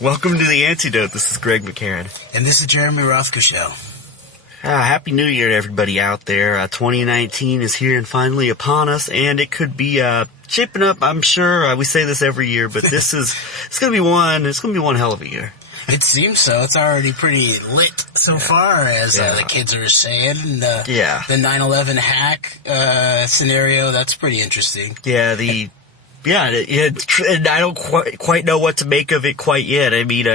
Welcome to the Antedote. This is Greg McCarran. And this is Jeremy Rothkushel. Happy New Year to everybody out there. 2019 is here and finally upon us, and it could be shaping up, I'm sure. We say this every year, but it's going to be one hell of a year. It seems so. It's already pretty lit so far, as the kids are saying. The 9/11 hack scenario, that's pretty interesting. And I don't quite know what to make of it quite yet. I mean,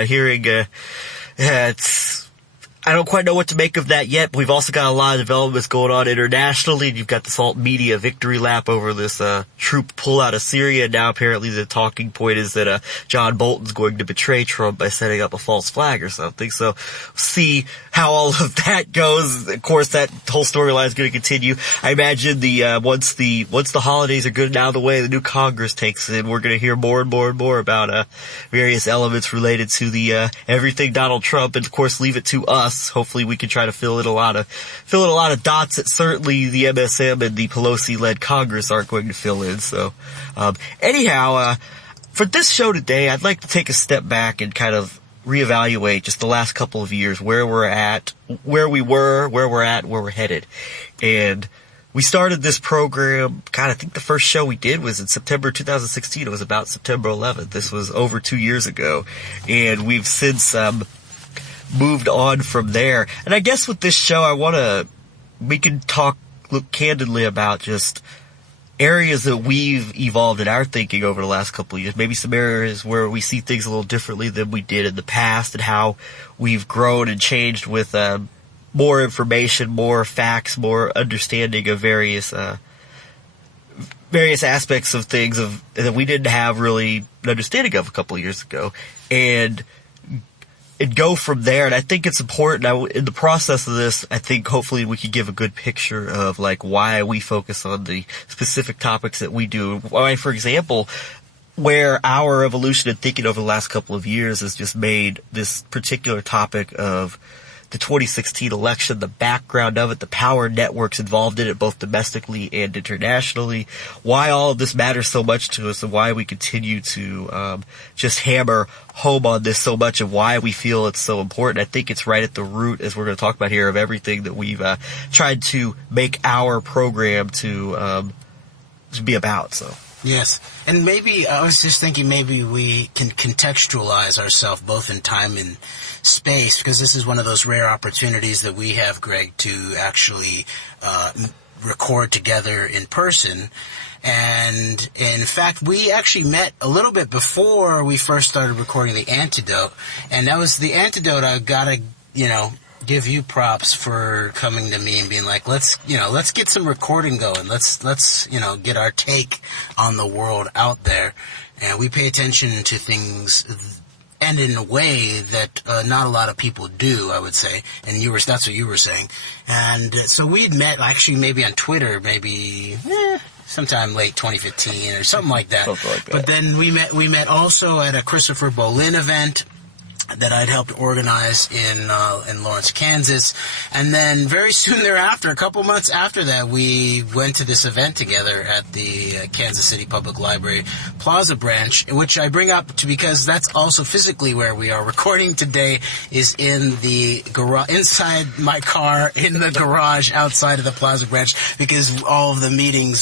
I don't quite know what to make of that yet, but we've also got a lot of developments going on internationally. You've got this alt media victory lap over this troop pullout of Syria. Now apparently the talking point is that John Bolton's going to betray Trump by setting up a false flag or something. So see how all of that goes. Of course, that whole storyline is going to continue. I imagine once the holidays are good and out of the way, the new Congress takes in, we're going to hear more and more and more about various elements related to the everything Donald Trump, and of course leave it to us. Hopefully we can try to fill in a lot of dots that certainly the MSM and the Pelosi-led Congress aren't going to fill in. So, anyhow, for this show today, I'd like to take a step back and kind of reevaluate just the last couple of years, where we're at, where we were, where we're at, where we're headed. And we started this program, God, I think the first show we did was in September 2016. It was about September 11th. This was over 2 years ago. And we've since, moved on from there. And I guess with this show, we can look candidly about just areas that we've evolved in our thinking over the last couple of years. Maybe some areas where we see things a little differently than we did in the past, and how we've grown and changed with more information, more facts, more understanding of various aspects of things that we didn't have really an understanding of a couple of years ago. And go from there. And I think it's important. In the process of this, I think hopefully we could give a good picture of why we focus on the specific topics that we do. Why, for example, where our evolution in thinking over the last couple of years has just made this particular topic of the 2016 election, the background of it, the power networks involved in it, both domestically and internationally, why all of this matters so much to us, and why we continue to just hammer home on this so much, and why we feel it's so important. I think it's right at the root, as we're going to talk about here, of everything that we've tried to make our program to be about. So. Yes. And maybe, I was just thinking maybe we can contextualize ourselves both in time and space, because this is one of those rare opportunities that we have, Greg, to actually record together in person. And in fact, we actually met a little bit before we first started recording the Antedote. And that was the Antedote. I gotta, give you props for coming to me and being like, let's get some recording going. Let's get our take on the world out there. And we pay attention to things, and in a way that not a lot of people do, I would say. And that's what you were saying. And so we'd met actually maybe on Twitter, sometime late 2015 or something like that. Something like that. But then we met also at a Christopher Bolin event that I'd helped organize in Lawrence, Kansas. And then very soon thereafter, a couple months after that, we went to this event together at the Kansas City Public Library Plaza branch, which I bring up because that's also physically where we are recording today, is in the garage, inside my car, in the garage outside of the Plaza branch, because all of the meeting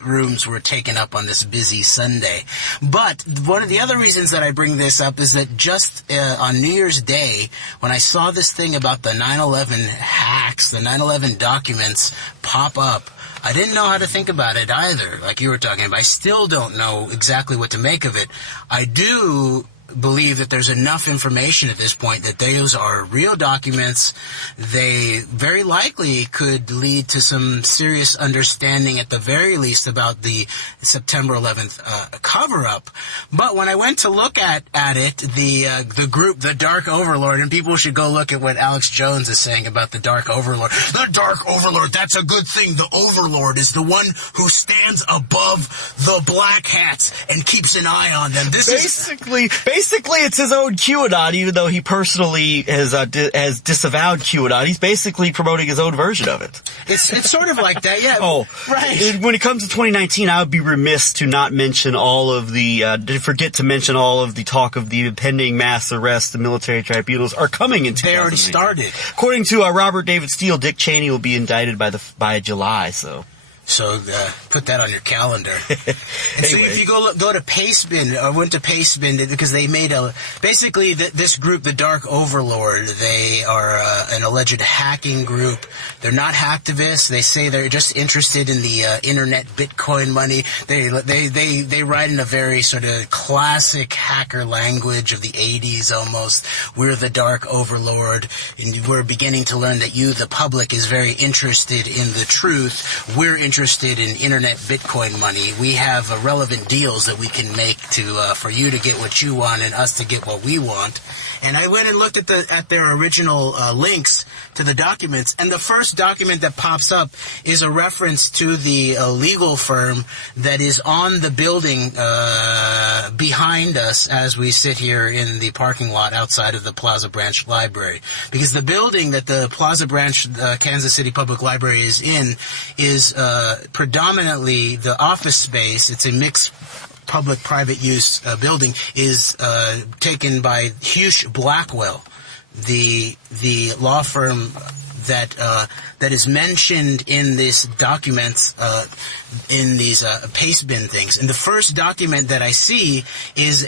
rooms were taken up on this busy Sunday. But one of the other reasons that I bring this up is that just on New Year's Day, when I saw this thing about the 9/11 hacks, the 9/11 documents pop up, I didn't know how to think about it either, like you were talking about. I still don't know exactly what to make of it. I do believe that there's enough information at this point that those are real documents. They very likely could lead to some serious understanding, at the very least, about the September 11th cover-up. But when I went to look at it, the group, the Dark Overlord, and people should go look at what Alex Jones is saying about the Dark Overlord. The Dark Overlord, that's a good thing. The Overlord is the one who stands above the black hats and keeps an eye on them. Basically, basically it's his own QAnon, even though he personally has disavowed QAnon. He's basically promoting his own version of it. It's sort of like that, yeah. Oh, right. When it comes to 2019, I would be remiss to not mention all of to forget to mention all of the talk of the impending mass arrests. The military tribunals are coming in 2019. They already started. According to Robert David Steele, Dick Cheney will be indicted by July. So put that on your calendar. And anyway. So if you go to Pastebin, or went to Pastebin, because they made basically this group, the Dark Overlord, they are an alleged hacking group. They're not hacktivists. They say they're just interested in the internet Bitcoin money. They write in a very sort of classic hacker language of the 80s almost. We're the Dark Overlord, and we're beginning to learn that you, the public, is very interested in the truth. We're interested in internet Bitcoin money. We have relevant deals that we can make for you to get what you want and us to get what we want. And I went and looked at their original links to the documents, and the first document that pops up is a reference to the legal firm that is on the building behind us as we sit here in the parking lot outside of the Plaza Branch Library. Because the building that the Plaza Branch Kansas City Public Library is in is predominantly the office space. It's a mixed public-private use building, is taken by Hugh Blackwell, the law firm that is mentioned in these documents, in these Pastebin things. And the first document that I see is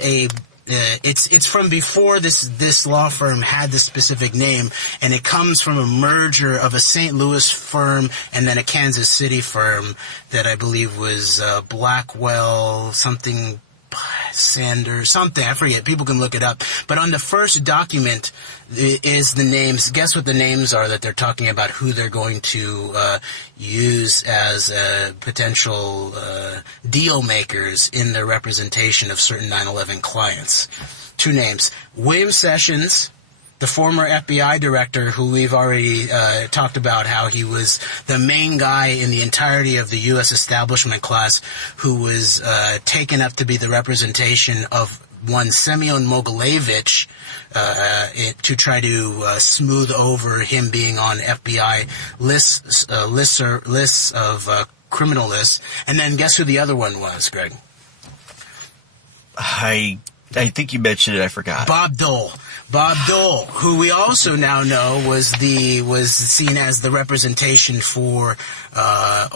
it's from before this law firm had this specific name, and it comes from a merger of a St. Louis firm and then a Kansas City firm that I believe was Blackwell something, Sanders something, I forget. People can look it up. But on the first document is the names. Guess what the names are that they're talking about, who they're going to use as potential deal makers in their representation of certain 9/11 clients. Two names: William Sessions, the former FBI director, who we've already talked about how he was the main guy in the entirety of the U.S. establishment class, who was taken up to be the representation of one Semyon Mogilevich to try to smooth over him being on FBI lists of criminal lists. And then guess who the other one was, Greg? I think you mentioned it. I forgot. Bob Dole. Bob Dole, who we also now know was seen as the representation for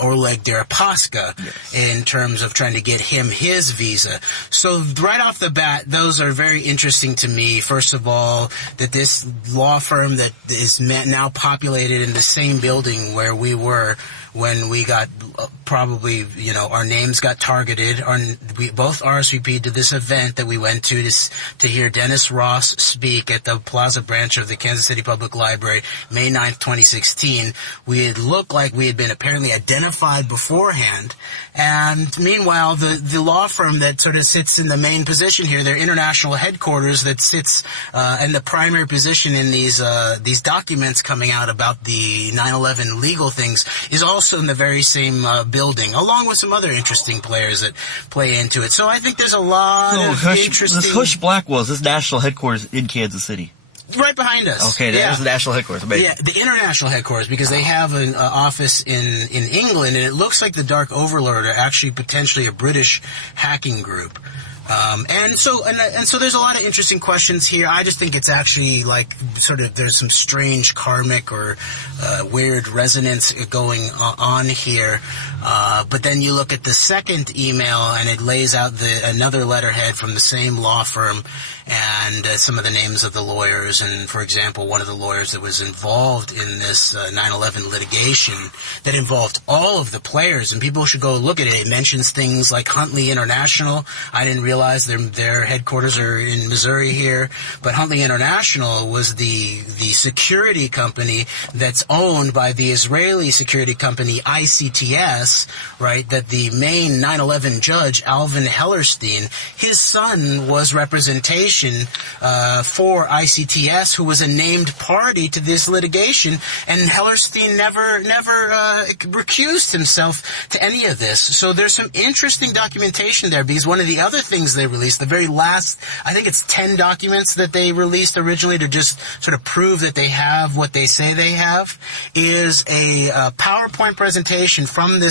Oleg Deripaska, yes, in terms of trying to get him his visa. So right off the bat, those are very interesting to me. First of all, that this law firm that is now populated in the same building where we were when we got probably, our names got targeted. We both RSVP'd to this event that we went to hear Dennis Ross speak at the Plaza Branch of the Kansas City Public Library, May 9th, 2016. We had looked like we had been apparently identified beforehand. And meanwhile, the law firm that sort of sits in the main position here, their international headquarters that sits in the primary position in these documents coming out about the 9/11 legal things, is also in the very same building, along with some other interesting players that play into it. So I think there's a lot of interesting... This Hush Blackwell's, this national headquarters in Kansas City. Right behind us. Okay, there's the national headquarters. Amazing. Yeah, the international headquarters, because they have an office in England, and it looks like the Dark Overlord are actually potentially a British hacking group. And so there's a lot of interesting questions here. I just think it's actually like sort of there's some strange karmic or weird resonance going on here. But then you look at the second email and it lays out another letterhead from the same law firm and some of the names of the lawyers. And for example, one of the lawyers that was involved in this 9/11 litigation that involved all of the players, and people should go look at it. It mentions things like Huntley International. I didn't realize their headquarters are in Missouri here, but Huntley International was the security company that's owned by the Israeli security company ICTS, right? That the main 9/11 judge, Alvin Hellerstein, his son was representation for ICTS, who was a named party to this litigation, and Hellerstein never recused himself to any of this. So there's some interesting documentation there, because one of the other things things they released. The very last, I think it's 10 documents that they released originally to just sort of prove that they have what they say they have, is a PowerPoint presentation from the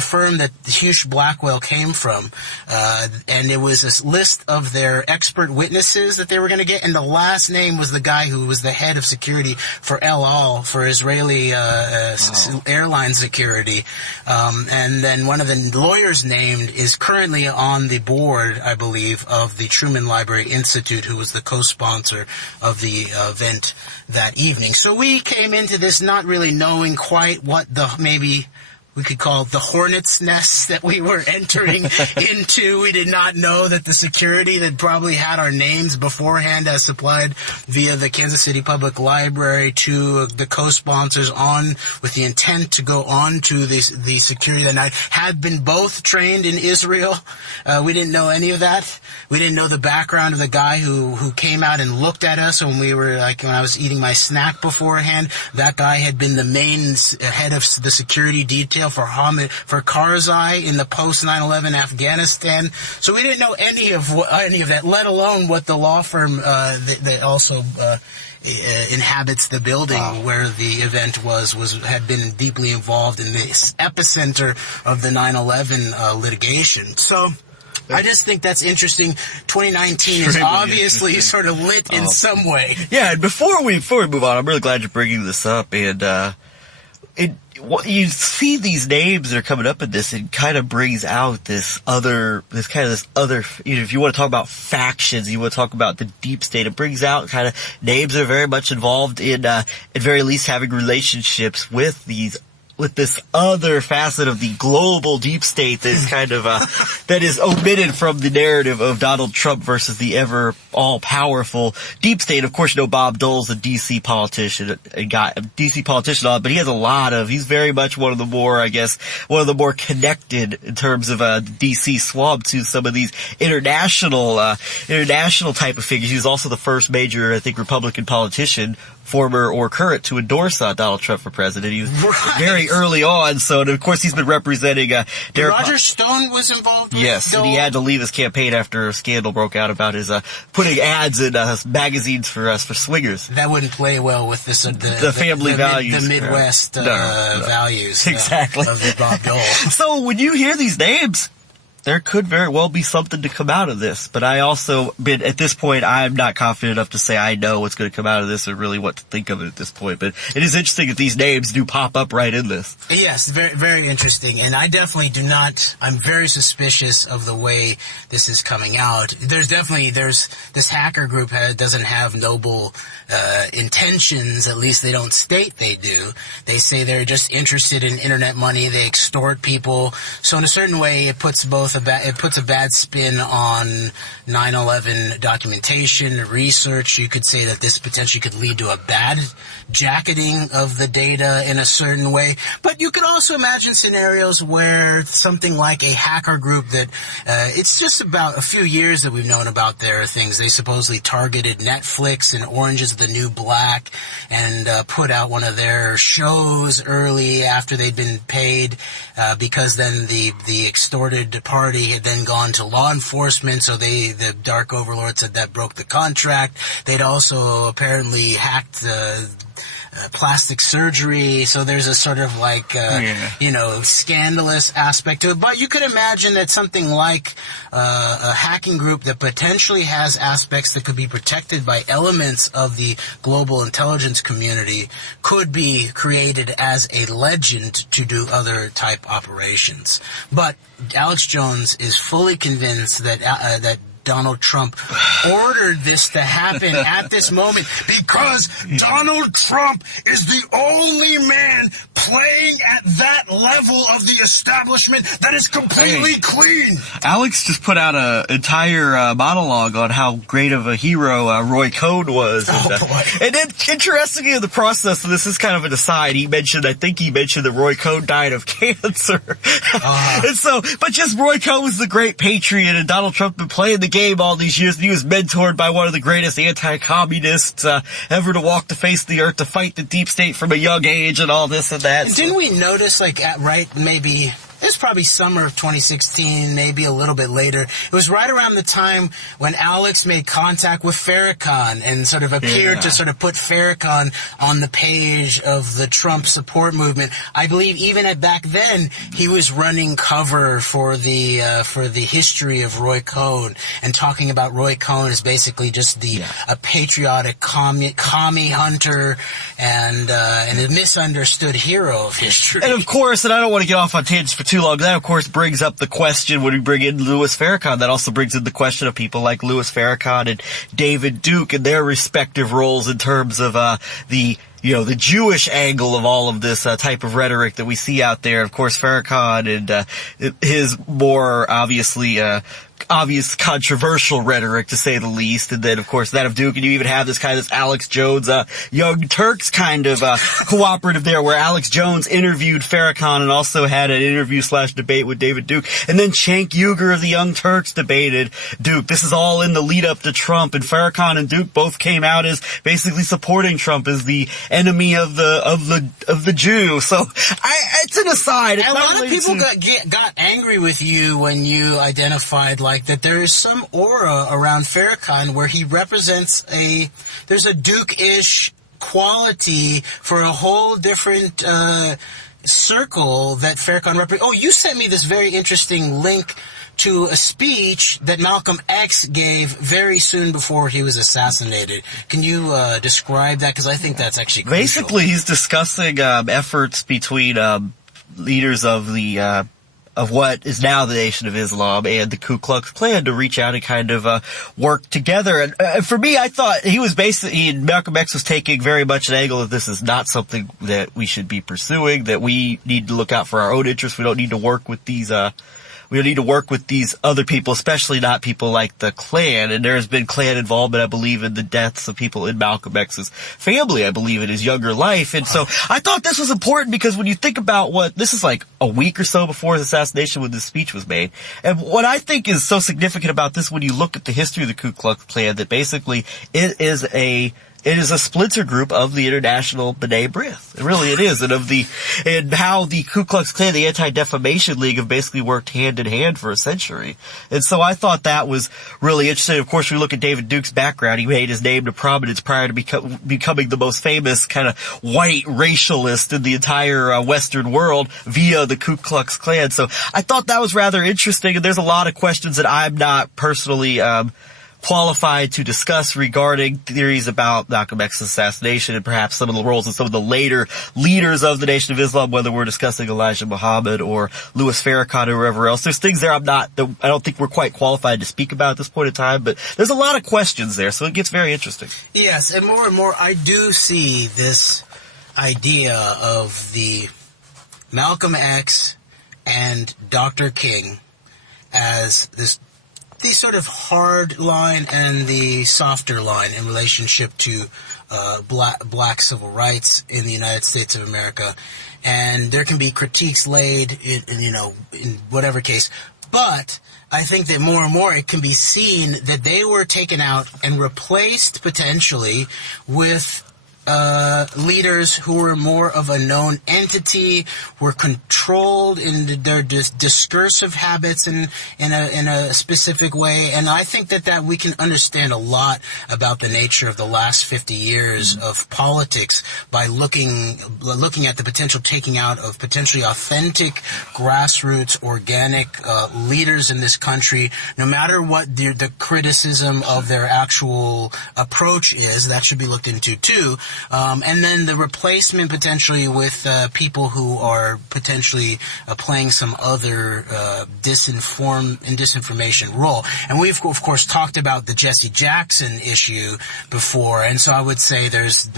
firm that Hugh Blackwell came from. And it was a list of their expert witnesses that they were going to get, and the last name was the guy who was the head of security for El Al, for Israeli airline security. And then one of the lawyers named is currently on the board, I believe, of the Truman Library Institute, who was the co-sponsor of the event that evening. So we came into this not really knowing quite what maybe we could call it the hornet's nest that we were entering into. We did not know that the security that probably had our names beforehand as supplied via the Kansas City Public Library to the co-sponsors on with the intent to go on to the security that night had been both trained in Israel. We didn't know any of that. We didn't know the background of the guy who came out and looked at us when when I was eating my snack beforehand. That guy had been the main head of the security detail for Karzai in the post 9/11 Afghanistan. So we didn't know any of that, let alone what the law firm that also inhabits the building where the event had been deeply involved in the epicenter of the 9/11 litigation. So I just think that's interesting. 2019 is obviously sort of lit in some way. Yeah, and before we move on, I'm really glad you're bringing this up, and you see these names that are coming up in this, it kind of brings out this other, if you want to talk about factions, you want to talk about the deep state, it brings out kind of names that are very much involved in, at very least having relationships with this other facet of the global deep state that is kind of, that is omitted from the narrative of Donald Trump versus the ever all-powerful deep state. Of course, you know, Bob Dole's a DC politician, but he has he's very much one of the more connected in terms of, DC swamp to some of these international type of figures. He was also the first major, I think, Republican politician, former or current, to endorse Donald Trump for president. He was very early on, so of course he's been representing Roger Stone was involved with Yes, and he had to leave his campaign after a scandal broke out about his putting ads in magazines for swingers. That wouldn't play well with this the family values, the Midwest values exactly of Bob Dole. So when you hear these names, there could very well be something to come out of this. But at this point, I'm not confident enough to say I know what's going to come out of this or really what to think of it at this point. But it is interesting that these names do pop up right in this. Yes, very, very interesting. And I definitely I'm very suspicious of the way this is coming out. There's this hacker group doesn't have noble intentions, at least they don't state they do. They say they're just interested in internet money. They extort people. So in a certain way, it puts a bad spin on 9/11 documentation, research. You could say that this potentially could lead to a bad jacketing of the data in a certain way. But you could also imagine scenarios where something like a hacker group that it's just about a few years that we've known about their things. They supposedly targeted Netflix and Orange is the New Black and put out one of their shows early after they'd been paid because then the extorted party had then gone to law enforcement, so the Dark Overlord said that broke the contract. They'd also apparently hacked plastic surgery, so there's a sort of scandalous aspect to it. But you could imagine that something like a hacking group that potentially has aspects that could be protected by elements of the global intelligence community could be created as a legend to do other type operations. But Alex Jones is fully convinced that Donald Trump ordered this to happen at this moment because Donald Trump is the only man playing at that level of the establishment that is completely clean. Alex just put out an entire monologue on how great of a hero Roy Cohn was. And then, interestingly, in the process of this is kind of an aside. I think he mentioned that Roy Cohn died of cancer. And so, but just Roy Cohn was the great patriot, and Donald Trump been playing the game all these years, and he was mentored by one of the greatest anti-communists ever to walk the face of the earth, to fight the deep state from a young age and all this and that. And didn't we notice, maybe was probably summer of 2016, maybe a little bit later. It was right around the time when Alex made contact with Farrakhan and sort of appeared to sort of put Farrakhan on the page of the Trump support movement. I believe even back then he was running cover for the history of Roy Cohn and talking about Roy Cohn as basically just a patriotic commie hunter and a misunderstood hero of history. And of course, and I don't want to get off on tangents for too long, that of course brings up the question when we bring in Louis Farrakhan, that also brings in the question of people like Louis Farrakhan and David Duke and their respective roles in terms of the Jewish angle of all of this type of rhetoric that we see out there. Of course, Farrakhan and his more obvious controversial rhetoric, to say the least, and then of course that of Duke, and you even have this Alex Jones, Young Turks kind of cooperative there, where Alex Jones interviewed Farrakhan and also had an interview/debate with David Duke, and then Cenk Uygur of the Young Turks debated Duke. This is all in the lead up to Trump, and Farrakhan and Duke both came out as basically supporting Trump as the enemy of the Jew. So it's an aside. A lot of people got angry with you when you identified that there is some aura around Farrakhan where he represents there's a Duke-ish quality for a whole different circle that Farrakhan represents. Oh, you sent me this very interesting link to a speech that Malcolm X gave very soon before he was assassinated. Can you describe that? Because I think that's actually crucial. Basically, he's discussing efforts between leaders of of what is now the Nation of Islam and the Ku Klux Klan to reach out and kind of work together. And for me, I thought Malcolm X was taking very much an angle of this is not something that we should be pursuing, that we need to look out for our own interests. We don't need to work with these other people, especially not people like the Klan. And there has been Klan involvement, I believe, in the deaths of people in Malcolm X's family, I believe, in his younger life. And so I thought this was important because when you think about this is like a week or so before his assassination when this speech was made. And what I think is so significant about this, when you look at the history of the Ku Klux Klan, that basically it is a splinter group of the International B'nai B'rith. Really it is. And how the Ku Klux Klan, the Anti-Defamation League, have basically worked hand in hand for a century. And so I thought that was really interesting. Of course, we look at David Duke's background. He made his name to prominence prior to becoming the most famous kind of white racialist in the entire Western world via the Ku Klux Klan. So I thought that was rather interesting. And there's a lot of questions that I'm not personally qualified to discuss regarding theories about Malcolm X's assassination and perhaps some of the roles of some of the later leaders of the Nation of Islam, whether we're discussing Elijah Muhammad or Louis Farrakhan or whoever else. There's things there I don't think we're quite qualified to speak about at this point in time, but there's a lot of questions there, so it gets very interesting. Yes, and more I do see this idea of the Malcolm X and Dr. King as the sort of hard line and the softer line in relationship to black civil rights in the United States of America. And there can be critiques laid in whatever case. But I think that more and more it can be seen that they were taken out and replaced potentially with leaders who were more of a known entity, were controlled in their discursive habits in a specific way. And I think that we can understand a lot about the nature of the last 50 years of politics by looking at the potential taking out of potentially authentic, grassroots, organic leaders in this country, no matter what the criticism of their actual approach is. That should be looked into too. And then the replacement potentially with people who are potentially playing some other disinformation role. And we've, of course, talked about the Jesse Jackson issue before. And so I would say there's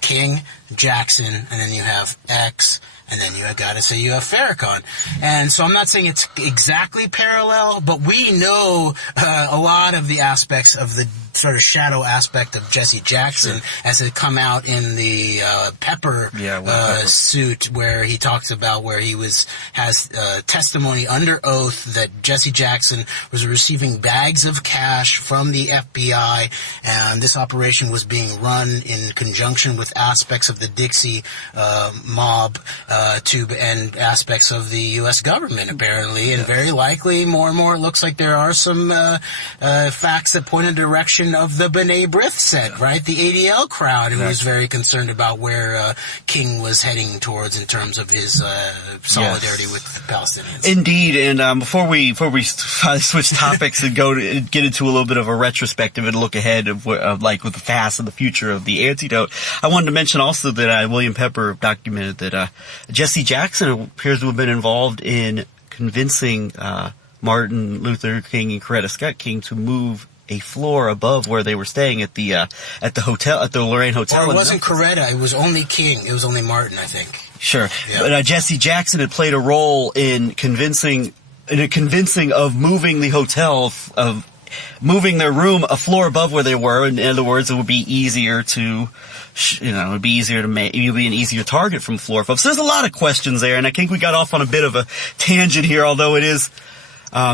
King, Jackson, and then you have X, and then you got to say you have Farrakhan. And so I'm not saying it's exactly parallel, but we know a lot of the aspects of the sort of shadow aspect of Jesse Jackson as it come out in the Pepper suit, where he talks about where he has testimony under oath that Jesse Jackson was receiving bags of cash from the FBI, and this operation was being run in conjunction with aspects of the Dixie mob, and aspects of the U.S. government, apparently. And very likely, more and more, it looks like there are some facts that point in the direction of the B'nai B'rith set, right? The ADL crowd, who was very concerned about where King was heading towards in terms of his solidarity with the Palestinians. Indeed, and before we switch topics and get into a little bit of a retrospective and look ahead of like with the past and the future of the Antedote, I wanted to mention also that William Pepper documented that Jesse Jackson appears to have been involved in convincing Martin Luther King and Coretta Scott King to move a floor above where they were staying at the hotel, at the Lorraine Hotel. Or it wasn't Coretta, it was only King. It was only Martin, I think. Sure. Yeah. But Jesse Jackson had played a role in convincing of moving the hotel, of moving their room a floor above where they were. In other words, it would be easier to, it would be easier to make, it would be an easier target from floor above. So there's a lot of questions there, and I think we got off on a bit of a tangent here, although it is,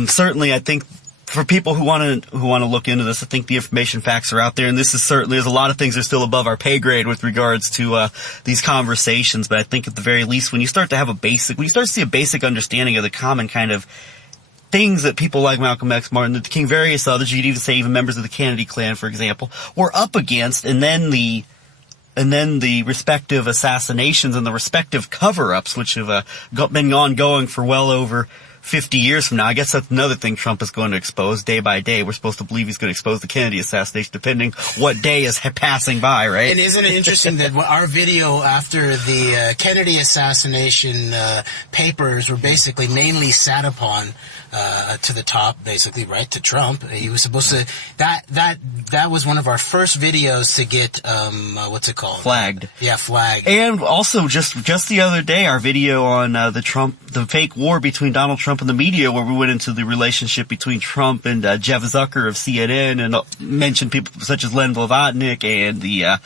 certainly, I think, for people who want to look into this, I think the information facts are out there, and this is certainly, there's a lot of things that are still above our pay grade with regards to these conversations. But I think at the very least, when you start to see a basic understanding of the common kind of things that people like Malcolm X, Martin Luther King, various others, you'd even say even members of the Kennedy clan, for example, were up against, and then the respective assassinations and the respective cover-ups, which have been ongoing for well over 50 years from now. I guess that's another thing Trump is going to expose day by day. We're supposed to believe he's going to expose the Kennedy assassination depending what day is passing by, right? And isn't it interesting that our video after the Kennedy assassination papers were basically mainly sat upon to the top, basically, right, to Trump. He was supposed to, that was one of our first videos to get, what's it called? Flagged. Yeah, flagged. And also, just the other day, our video on the fake war between Donald Trump and the media, where we went into the relationship between Trump and Jeff Zucker of CNN, and mentioned people such as Len Blavatnik and the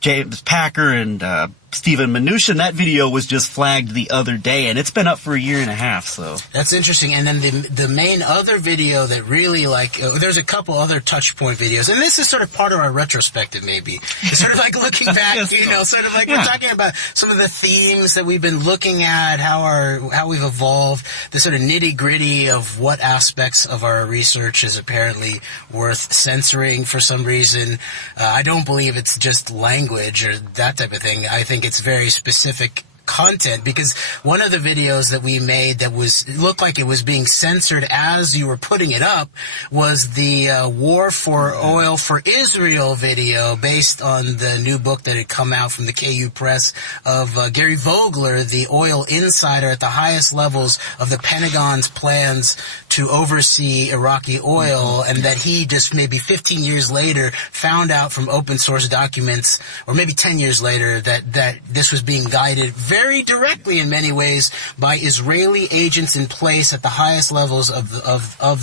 James Packer and Stephen Mnuchin. That video was just flagged the other day, and it's been up for a year and a half. So that's interesting. And then the main other video that really, like, there's a couple other touch point videos, and this is sort of part of our retrospective, maybe. It's sort of like looking back, yes, sort of like we're talking about some of the themes that we've been looking at, how we've evolved, the sort of nitty gritty of what aspects of our research is apparently worth censoring for some reason. I don't believe it's just language or that type of thing. I think it's very specific content, because one of the videos that we made that looked like it was being censored as you were putting it up was the War for Oil for Israel video, based on the new book that had come out from the KU Press of Gary Vogler, the oil insider at the highest levels of the Pentagon's plans to oversee Iraqi oil, and that he just maybe 15 years later found out from open source documents, or maybe 10 years later, that this was being guided very directly in many ways by Israeli agents in place at the highest levels of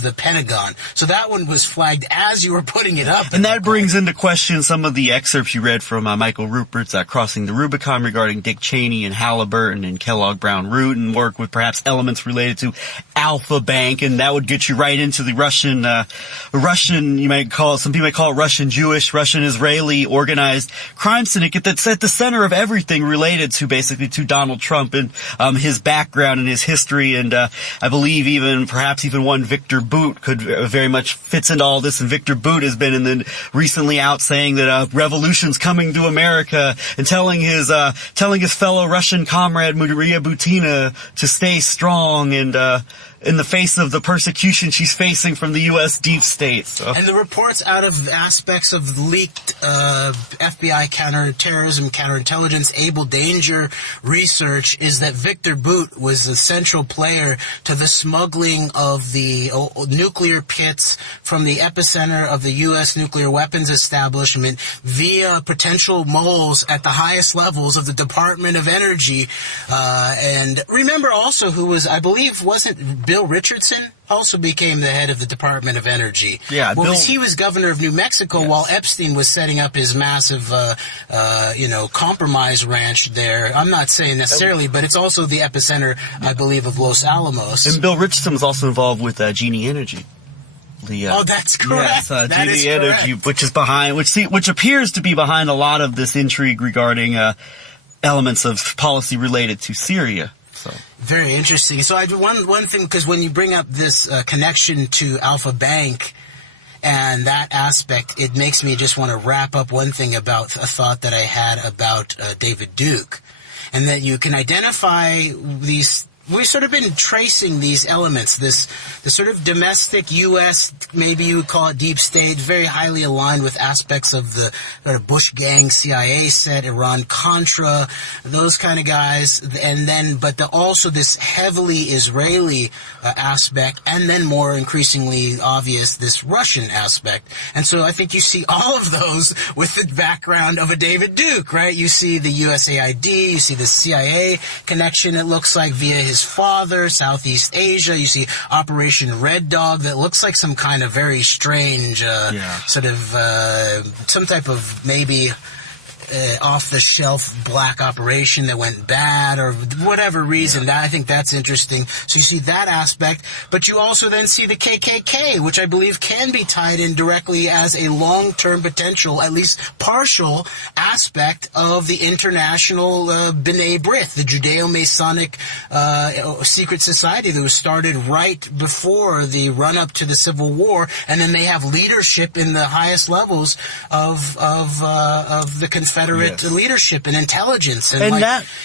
the Pentagon. So that one was flagged as you were putting it up. And that brings into question some of the excerpts you read from Michael Rupert's Crossing the Rubicon regarding Dick Cheney and Halliburton and Kellogg Brown Root, and work with perhaps elements related to Alpha Bank, and that would get you right into the Russian, you might call it, some people might call it Russian Jewish, Russian Israeli organized crime syndicate that's at the center of everything related to basically to Donald Trump and his background and his history. And I believe perhaps even one Victor Boot could very much fits into all this. And Victor Boot has been recently out saying that revolution's coming to America, and telling his fellow Russian comrade Maria Butina to stay strong and in the face of the persecution she's facing from the U.S. deep state. So. And the reports out of aspects of leaked FBI counterterrorism, counterintelligence, Able Danger research is that Victor Boot was the central player to the smuggling of the nuclear kits from the epicenter of the U.S. nuclear weapons establishment via potential moles at the highest levels of the Department of Energy. And remember also who was, I believe, wasn't Bill Richardson also became the head of the Department of Energy. Yeah, he was governor of New Mexico, yes, while Epstein was setting up his massive, compromise ranch there. I'm not saying necessarily, but it's also the epicenter, I believe, of Los Alamos. And Bill Richardson was also involved with Genie Energy. That's correct. Yes, Genie Energy, which is behind, which appears to be behind a lot of this intrigue regarding elements of policy related to Syria. So. Very interesting. So one thing, because when you bring up this connection to Alpha Bank and that aspect, it makes me just want to wrap up one thing about a thought that I had about David Duke, and that you can identify these. We've sort of been tracing these elements, the sort of domestic U.S., maybe you would call it deep state, very highly aligned with aspects of the Bush gang, CIA set, Iran-Contra, those kind of guys, and then, but also this heavily Israeli aspect, and then more increasingly obvious, this Russian aspect. And so I think you see all of those with the background of a David Duke, right? You see the USAID, you see the CIA connection, it looks like, via his father, Southeast Asia. You see Operation Red Dog that looks like some kind of very strange sort of some type of maybe off-the-shelf black operation that went bad or whatever reason. I think that's interesting. So you see that aspect, but you also then see the KKK, which I believe can be tied in directly as a long-term potential, at least partial aspect of the international B'nai B'rith, the Judeo-Masonic secret society that was started right before the run-up to the Civil War, and then they have leadership in the highest levels of the Confederate leadership and intelligence, and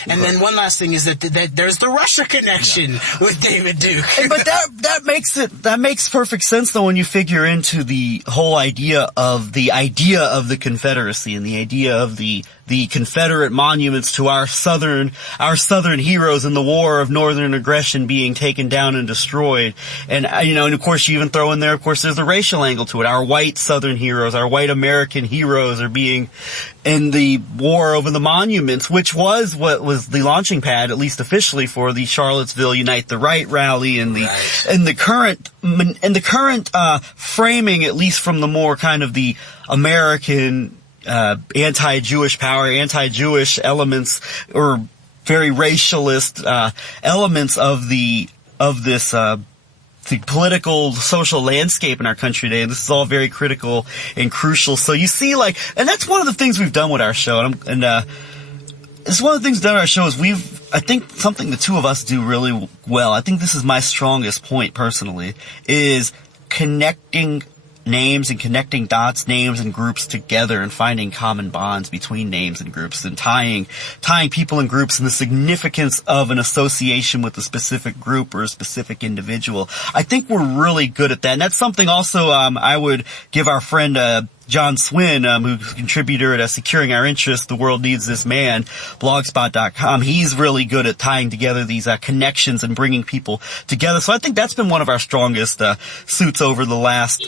then one last thing is that there's the Russia connection with David Duke. But that makes perfect sense though when you figure into the whole idea of the Confederacy and the idea of the Confederate monuments to our southern heroes in the war of northern aggression being taken down and destroyed. And and of course you even throw in there, of course, there's the racial angle to it. Our white southern heroes, our white American heroes are being in the war over the monuments, which was what was the launching pad, at least officially, for the Charlottesville Unite the Right rally and the current framing, at least from the more kind of the American anti-Jewish power, anti-Jewish elements, or very racialist elements of this the political, social landscape in our country today. And this is all very critical and crucial. So you see, and that's one of the things we've done with our show. And it's one of the things we've done with our show is I think something the two of us do really well. I think this is my strongest point personally, is connecting names and connecting dots, names and groups together and finding common bonds between names and groups and tying people and groups and the significance of an association with a specific group or a specific individual. I think we're really good at that. And that's something also, I would give our friend, John Swin, who's a contributor at Securing Our Interests, The World Needs This Man, blogspot.com. He's really good at tying together these connections and bringing people together. So I think that's been one of our strongest suits over the last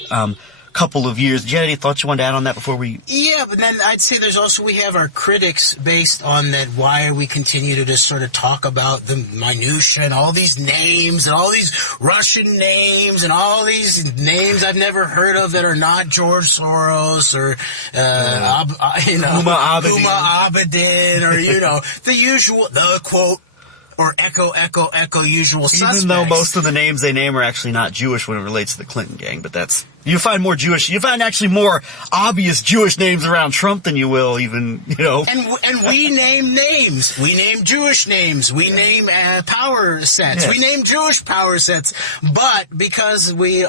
couple of years. Did you have any thoughts you wanted to add on that before we... Yeah, but then I'd say we have our critics based on that, why we continue to just sort of talk about the minutiae and all these names and all these Russian names and all these names I've never heard of that are not George Soros or, Huma Abedin or, the usual, the quote, or echo usual suspects. Even though most of the names they name are actually not Jewish when it relates to the Clinton gang, but you find actually more obvious Jewish names around Trump than you will even, And we name names. We name Jewish names. We name power sets. Yeah. We name Jewish power sets. But because we're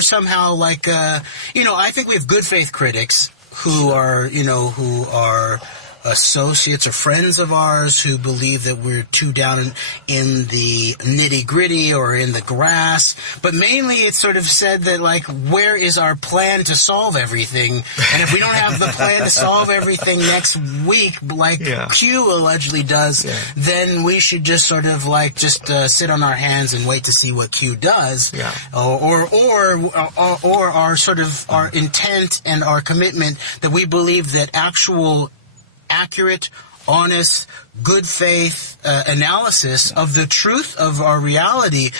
somehow I think we have good faith critics who are associates or friends of ours who believe that we're too down in the nitty-gritty or in the grass. But mainly it's sort of said that, where is our plan to solve everything? And if we don't have the plan to solve everything next week, Q allegedly does, then we should just sort of, sit on our hands and wait to see what Q does. Yeah. Or our sort of our intent and our commitment that we believe that actual accurate, honest, good faith analysis of the truth of our reality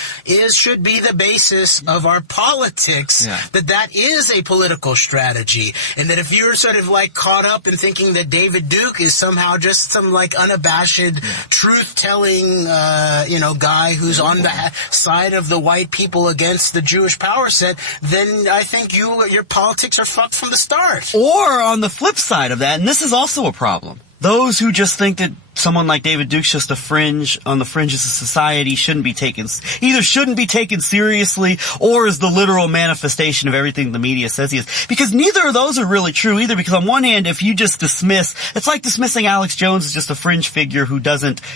should be the basis of our politics. Yeah. That is a political strategy, and that if you're sort of caught up in thinking that David Duke is somehow just some unabashed truth-telling guy who's on the side of the white people against the Jewish power set, then I think your politics are fucked from the start. Or on the flip side of that, and this is also a problem, those who just think that someone like David Duke's just on the fringes of society shouldn't be taken seriously, or is the literal manifestation of everything the media says he is. Because neither of those are really true either, because on one hand, if you just it's like dismissing Alex Jones as just a fringe figure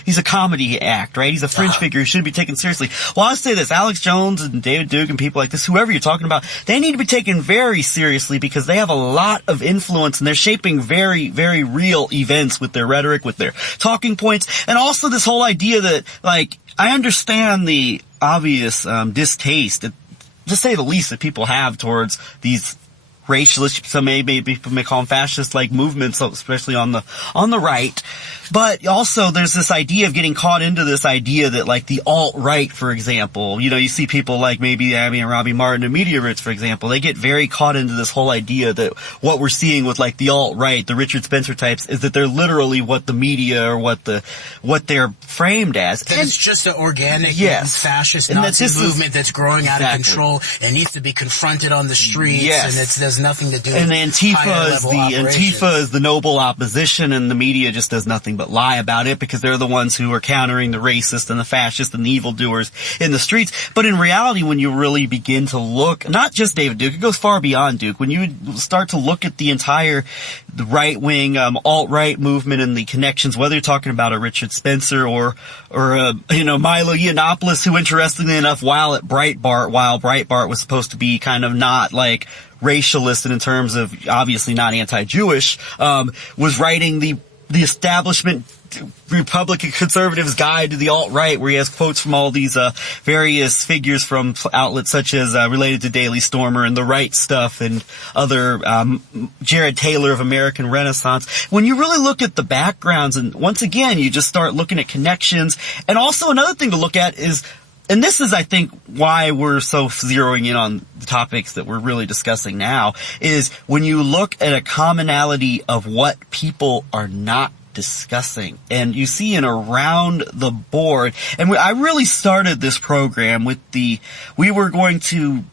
he's a comedy act, right? He's a fringe figure who shouldn't be taken seriously. Well, I'll say this, Alex Jones and David Duke and people like this, whoever you're talking about, they need to be taken very seriously because they have a lot of influence and they're shaping very, very real events with their rhetoric, with their talking points, and also this whole idea that, like, I understand the obvious distaste, to say the least, that people have towards these racialist, some maybe people may call them fascist, like movements, especially on the right. But also there's this idea of getting caught into this idea that, like, the alt-right, for example, you see people like maybe Abby and Robbie Martin and Meteorites, for example, they get very caught into this whole idea that what we're seeing with, like, the alt-right, the Richard Spencer types, is that they're literally what the media or what they're framed as. That it's just an organic fascist Nazi movement that's growing out of control and needs to be confronted on the streets, and there's nothing to do with Antifa is the noble opposition, and the media just does nothing but lie about it because they're the ones who are countering the racist and the fascist and the evildoers in the streets. But in reality, when you really begin to look, not just David Duke, it goes far beyond Duke. When you start to look at the right-wing, alt-right movement and the connections, whether you're talking about a Richard Spencer or Milo Yiannopoulos, who, interestingly enough, while Breitbart was supposed to be kind of not, like, racialist and in terms of obviously not anti-Jewish, was writing the establishment Republican conservatives guide to the alt-right, where he has quotes from all these various figures from outlets such as related to Daily Stormer and The Right Stuff and other Jared Taylor of American Renaissance. When you really look at the backgrounds, and once again you just start looking at connections, and also another thing to look at is, and this is, I think, why we're so zeroing in on the topics that we're really discussing now, is when you look at a commonality of what people are not discussing. And you see in around the board, and I really started this program with we were going to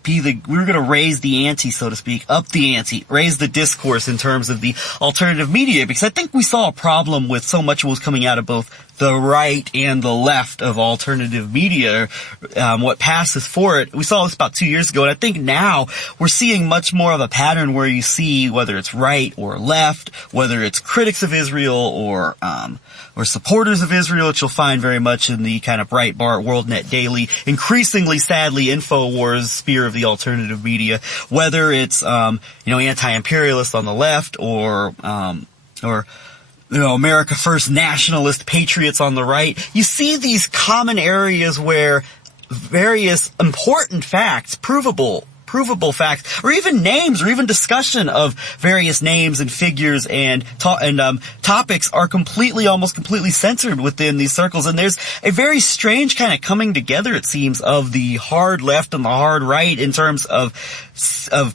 raise the ante, so to speak, up the ante, raise the discourse in terms of the alternative media, because I think we saw a problem with so much what was coming out of both the right and the left of alternative media, what passes for it. We saw this about 2 years ago, and I think now we're seeing much more of a pattern where you see whether it's right or left, whether it's critics of Israel or supporters of Israel, which you'll find very much in the kind of Breitbart, WorldNet Daily, increasingly, sadly, InfoWars sphere of the alternative media, whether it's, anti-imperialist on the left or America First nationalist patriots on the right. You see these common areas where various important facts, provable facts, or even names, or even discussion of various names and figures and topics are almost completely censored within these circles. And there's a very strange kind of coming together, it seems, of the hard left and the hard right in terms of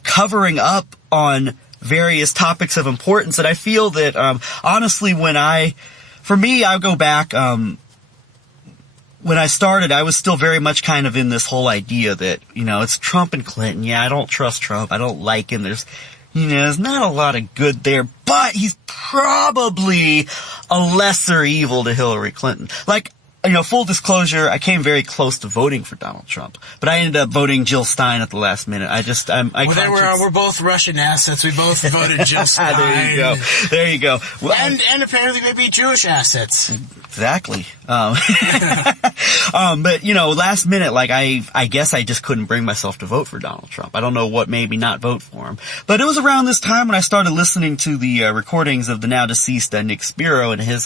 covering up on various topics of importance. And I feel that, honestly, I go back, when I started, I was still very much kind of in this whole idea that, it's Trump and Clinton. Yeah, I don't trust Trump. I don't like him. There's not a lot of good there, but he's probably a lesser evil to Hillary Clinton. Like, full disclosure, I came very close to voting for Donald Trump, but I ended up voting Jill Stein at the last minute. We're both Russian assets. We both voted Jill Stein. There you go. Well, and apparently maybe Jewish assets. Exactly. But last minute, like, I guess I just couldn't bring myself to vote for Donald Trump. I don't know what made me not vote for him. But it was around this time when I started listening to the recordings of the now deceased Nick Spiro and his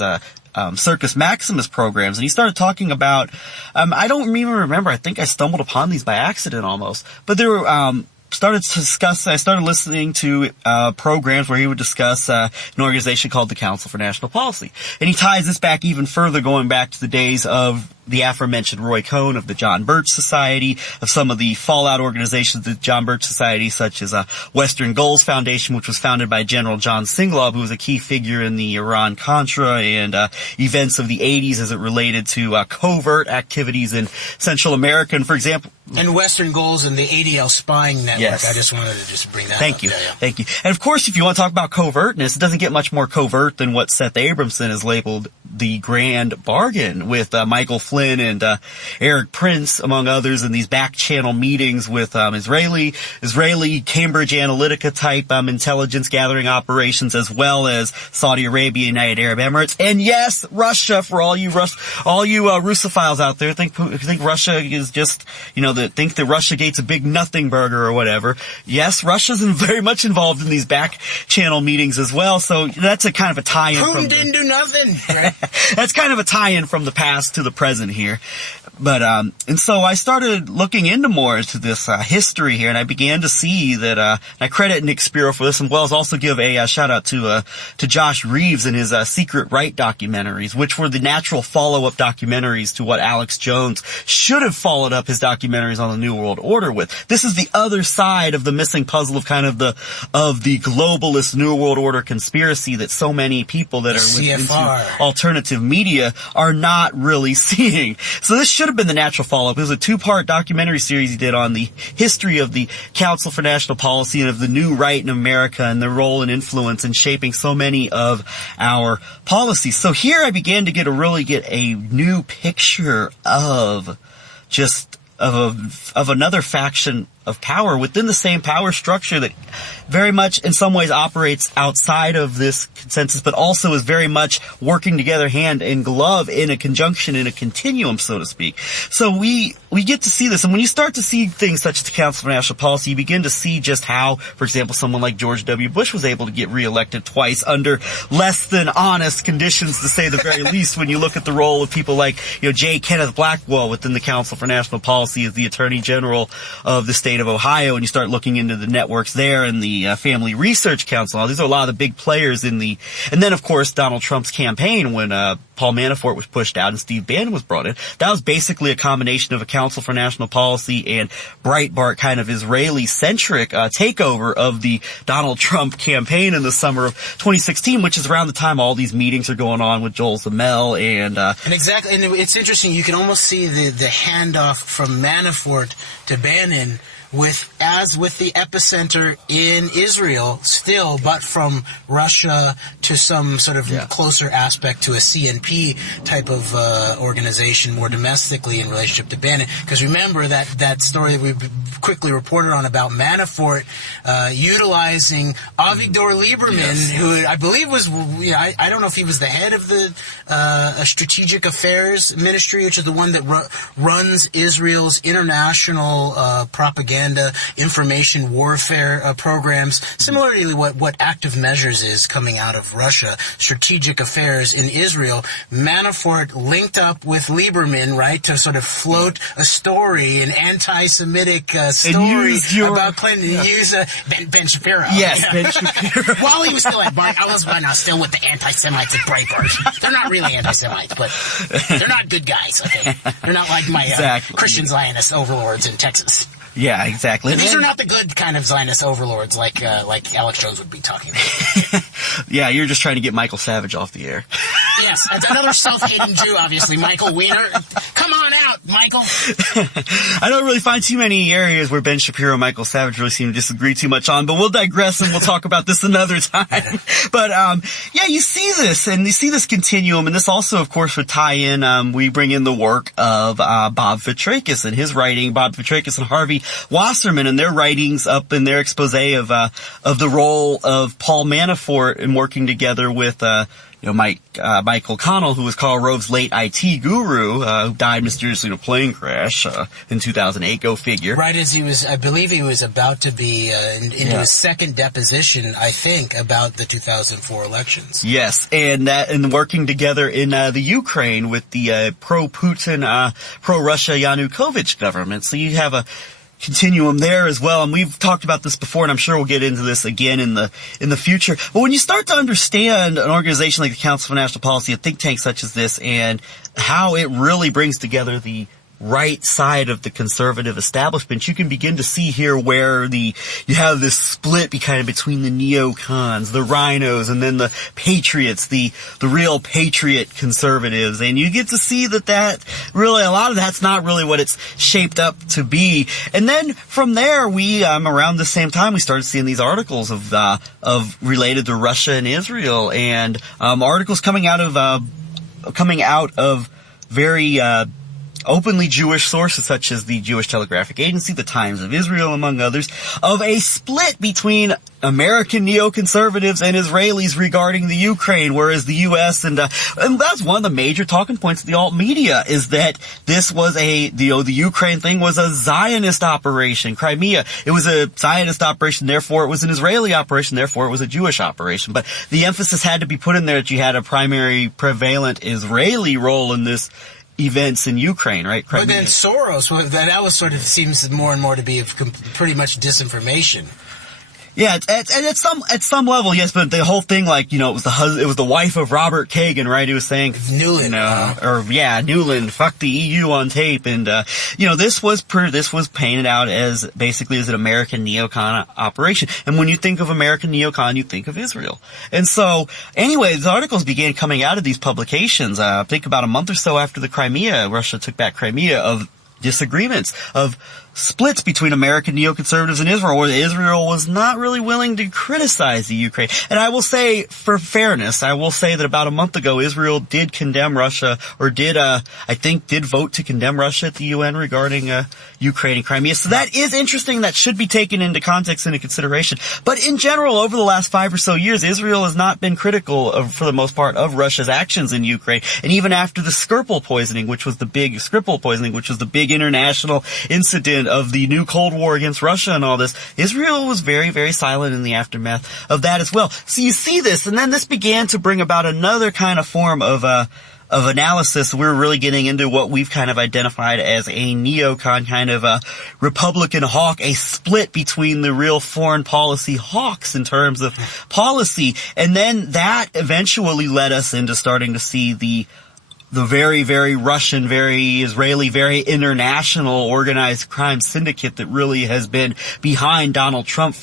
Circus Maximus programs, and he started talking about, I don't even remember, I think I stumbled upon these by accident almost, but they were, I started listening to programs where he would discuss an organization called the Council for National Policy. And he ties this back even further, going back to the days of the aforementioned Roy Cohn of the John Birch Society, of some of the fallout organizations of the John Birch Society, such as Western Goals Foundation, which was founded by General John Singlaub, who was a key figure in the Iran-Contra and events of the 80s as it related to covert activities in Central America. And, for example... And Western Goals and the ADL spying network. Yes. I just wanted to just bring that Thank up. you. Yeah. Thank you. And, of course, if you want to talk about covertness, it doesn't get much more covert than what Seth Abramson has labeled the grand bargain with Michael Flynn and Eric Prince, among others, in these back-channel meetings with Israeli Cambridge Analytica type intelligence gathering operations, as well as Saudi Arabia, United Arab Emirates, and yes, Russia. For all you Russophiles out there, think Russia is just think that Russiagate's a big nothing burger or whatever. Yes, Russia's very much involved in these back-channel meetings as well. So that's a kind of a tie-in. Putin didn't do nothing. Right? That's kind of a tie-in from the past to the present here. But, and so I started looking into more into this, history here, and I began to see that, I credit Nick Spiro for this, as well as also give a shout out to Josh Reeves and his, Secret Right documentaries, which were the natural follow-up documentaries to what Alex Jones should have followed up his documentaries on the New World Order with. This is the other side of the missing puzzle of kind of the globalist New World Order conspiracy that so many people that are into alternative media are not really seeing. So this should have been the natural follow-up. It was a 2-part documentary series he did on the history of the Council for National Policy and of the new right in America and their role and influence in shaping so many of our policies. So here I began to get a new picture of just of another faction of power within the same power structure that very much in some ways operates outside of this consensus, but also is very much working together hand in glove in a conjunction, in a continuum, so to speak. So we get to see this, and when you start to see things such as the Council for National Policy, you begin to see just how, for example, someone like George W. Bush was able to get reelected twice under less than honest conditions, to say the very least, when you look at the role of people like, J. Kenneth Blackwell within the Council for National Policy as the Attorney General of the state of Ohio, and you start looking into the networks there and the Family Research Council. These are a lot of the big players in the, and then of course Donald Trump's campaign when Paul Manafort was pushed out and Steve Bannon was brought in. That was basically a combination of a Council for National Policy and Breitbart kind of Israeli-centric takeover of the Donald Trump campaign in the summer of 2016, which is around the time all these meetings are going on with Joel Zamel and exactly, and it's interesting. You can almost see the handoff from Manafort to Bannon with the epicenter in Israel still, but from Russia to some sort of closer aspect to a CNP type of organization more domestically in relationship to Bannon. Because remember that story that we quickly reported on about Manafort utilizing Avigdor Lieberman, who I believe was, I don't know if he was the head of the Strategic Affairs Ministry, which is the one that runs Israel's international propaganda, information warfare programs, similarly to what Active Measures is coming out of Russia, Strategic Affairs in Israel. Manafort linked up with Lieberman, right, to sort of float a story, an anti-Semitic story about Clinton. Use Ben Shapiro. Yes, Ben Shapiro. While he was still at I was by now still with the anti-Semites at Breitbart. They're not really anti-Semites, but they're not good guys, okay? They're not like my Christian Zionist overlords in Texas. Yeah, exactly. These are not the good kind of Zionist overlords like Alex Jones would be talking about. Yeah, you're just trying to get Michael Savage off the air. Yes, that's another self-hating Jew, obviously. Michael Wiener. Come on out, Michael. I don't really find too many areas where Ben Shapiro and Michael Savage really seem to disagree too much on, but we'll digress and we'll talk about this another time. But, you see this, and you see this continuum, and this also, of course, would tie in, we bring in the work of, Bob Fitrakis and his writing, Bob Fitrakis and Harvey Wasserman and their writings up in their expose of the role of Paul Manafort in working together with, Michael Connell, who was Karl Rove's late IT guru, who died mysteriously in a plane crash in 2008. Go figure. Right as I believe he was about to be into his second deposition, I think, about the 2004 elections. Yes, and working together in the Ukraine with the pro-Putin, pro-Russia Yanukovych government. So you have continuum there as well. And we've talked about this before, and I'm sure we'll get into this again in the future. But when you start to understand an organization like the Council for National Policy, a think tank such as this, and how it really brings together the right side of the conservative establishment, you can begin to see here where you have this split between the neocons, the rhinos, and then the patriots, the real patriot conservatives. And you get to see that really, a lot of that's not really what it's shaped up to be. And then from there, we, around the same time, we started seeing these articles of related to Russia and Israel, and, articles coming out of very, openly Jewish sources such as the Jewish Telegraphic Agency, the Times of Israel, among others, of a split between American neoconservatives and Israelis regarding the Ukraine, whereas the U.S. and that's one of the major talking points of the alt media, is that this was the Ukraine thing was a Zionist operation. Crimea, it was a Zionist operation, therefore it was an Israeli operation, therefore it was a Jewish operation. But the emphasis had to be put in there that you had a primary prevalent Israeli role in this events in Ukraine, right? But then Soros, that was sort of seems more and more to be pretty much disinformation. Yeah, at some level, yes, but the whole thing, it was the wife of Robert Kagan, right? He was saying Newland, Newland, fuck the EU on tape, and this was painted out as basically as an American neocon operation. And when you think of American neocon, you think of Israel. And so, anyway, the articles began coming out of these publications. I think about a month or so after Russia took back Crimea, of disagreements, of splits between American neoconservatives and Israel, where Israel was not really willing to criticize the Ukraine. And I will say, for fairness, I will say that about a month ago, Israel did condemn Russia, or did vote to condemn Russia at the UN regarding Ukraine and Crimea. So that is interesting. That should be taken into context and into consideration. But in general, over the last 5 or so years, Israel has not been critical for the most part, of Russia's actions in Ukraine. And even after the Skripal poisoning, which was the big international incident of the new Cold War against Russia and all this, Israel was very, very silent in the aftermath of that as well. So you see this, and then this began to bring about another kind of form of analysis. We're really getting into what we've kind of identified as a neocon kind of a Republican hawk, a split between the real foreign policy hawks in terms of policy. And then that eventually led us into starting to see the very, very Russian, very Israeli, very international organized crime syndicate that really has been behind Donald Trump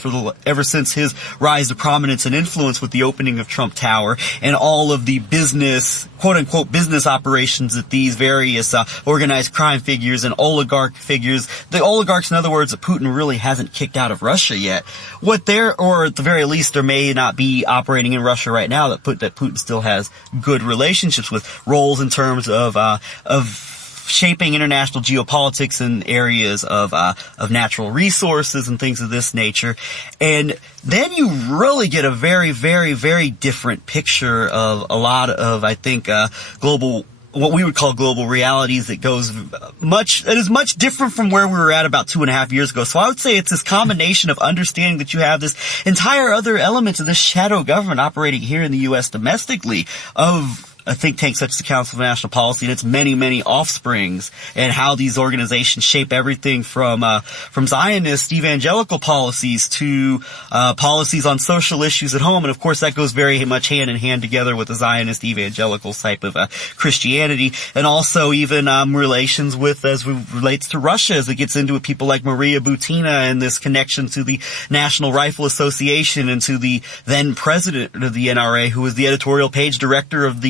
ever since his rise to prominence and influence with the opening of Trump Tower, and all of the business, quote-unquote business operations that these various organized crime figures and oligarch figures, the oligarchs, in other words, that Putin really hasn't kicked out of Russia yet, or at the very least, there may not be operating in Russia right now that Putin still has good relationships with, roles in terms of shaping international geopolitics in areas of natural resources and things of this nature. And then you really get a very, very, very different picture of a lot of, I think, what we would call global realities that is much different from where we were at about 2.5 years ago. So I would say it's this combination of understanding that you have this entire other element of this shadow government operating here in the U.S. domestically, of a think tank such as the Council for National Policy and its many, many offsprings, and how these organizations shape everything from Zionist evangelical policies to policies on social issues at home. And of course that goes very much hand in hand together with the Zionist evangelical type of Christianity, and also even relations with, as it relates to Russia, as it gets into it, people like Maria Butina and this connection to the National Rifle Association and to the then president of the NRA, who was the editorial page director of